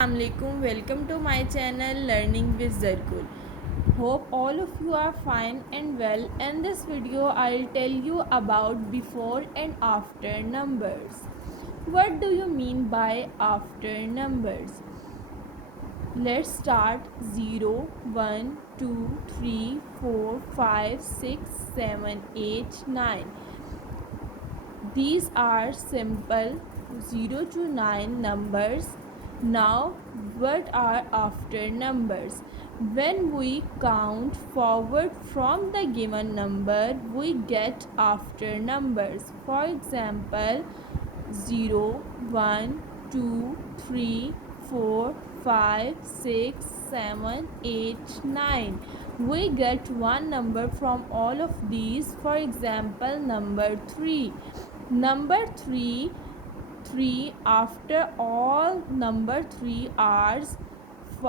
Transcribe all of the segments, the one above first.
Assalamualaikum, welcome to my channel Learning with Zargull. Hope all of you are fine and well. In this video I'll tell you about before and after numbers. What do you mean by after numbers? Let's start 0, 1, 2, 3, 4, 5, 6, 7, 8, 9. These are simple 0 to 9 numbers. Now, what are after numbers? When we count forward from the given number, we get after numbers. For example, 0, 1, 2, 3, 4, 5, 6, 7, 8, 9. We get one number from all of these. For example, number 3. Number 3 after all number 3 are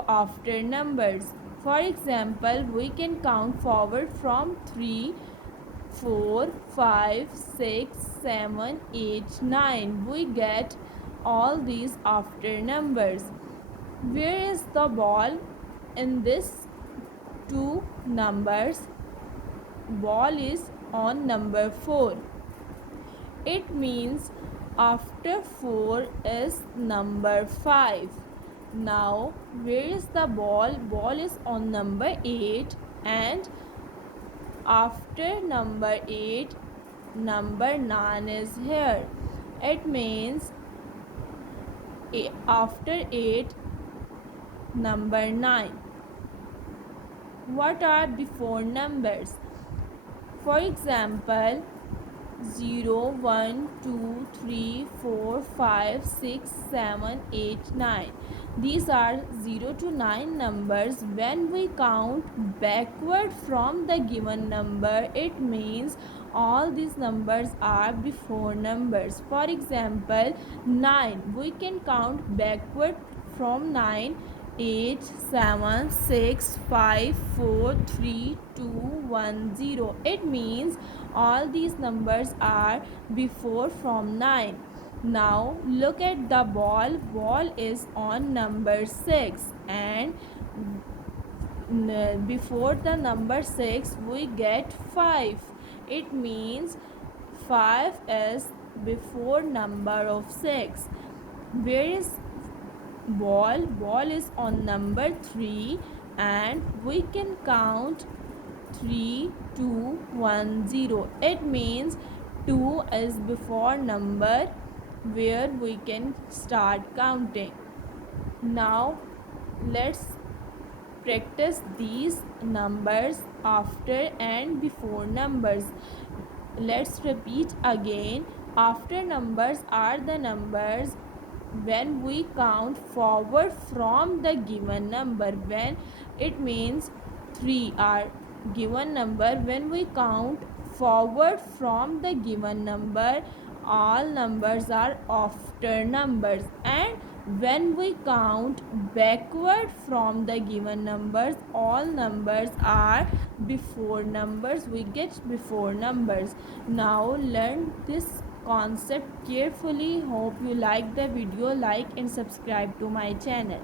after numbers. For example, we can count forward from 3, 4, 5, 6, 7, 8, 9. We get all these after numbers. Where is the ball in this two numbers? Ball is on number 4. It means after 4 is number 5. Now, where is the ball? Ball is on number 8, and after number 8, number 9 is here. It means after 8, number 9. What are before numbers? For example, 0, 1, 2, 3, 4, 5, 6, 7, 8, 9. These are 0 to 9 numbers. When we count backward from the given number, it means all these numbers are before numbers. For example, 9. We can count backward from 9. 8, 7, 6, 5, 4, 3, 2, 1, 0. It means all these numbers are before from 9. Now look at the ball. Ball is on number 6, and before the number 6 we get 5. It means 5 is before number of 6. Where is ball? Ball is on number 3, and we can count 3, 2, 1, 0. It means 2 is before number where we can start counting. Now let's practice these numbers after and before numbers. Let's repeat again. After numbers are the numbers when we count forward from the given number. When it means 3 are given number, when we count forward from the given number, all numbers are after numbers. And when we count backward from the given numbers, all numbers are before numbers. We get before numbers. Now learn this concept carefully. Hope you like the video. Like and subscribe to my channel.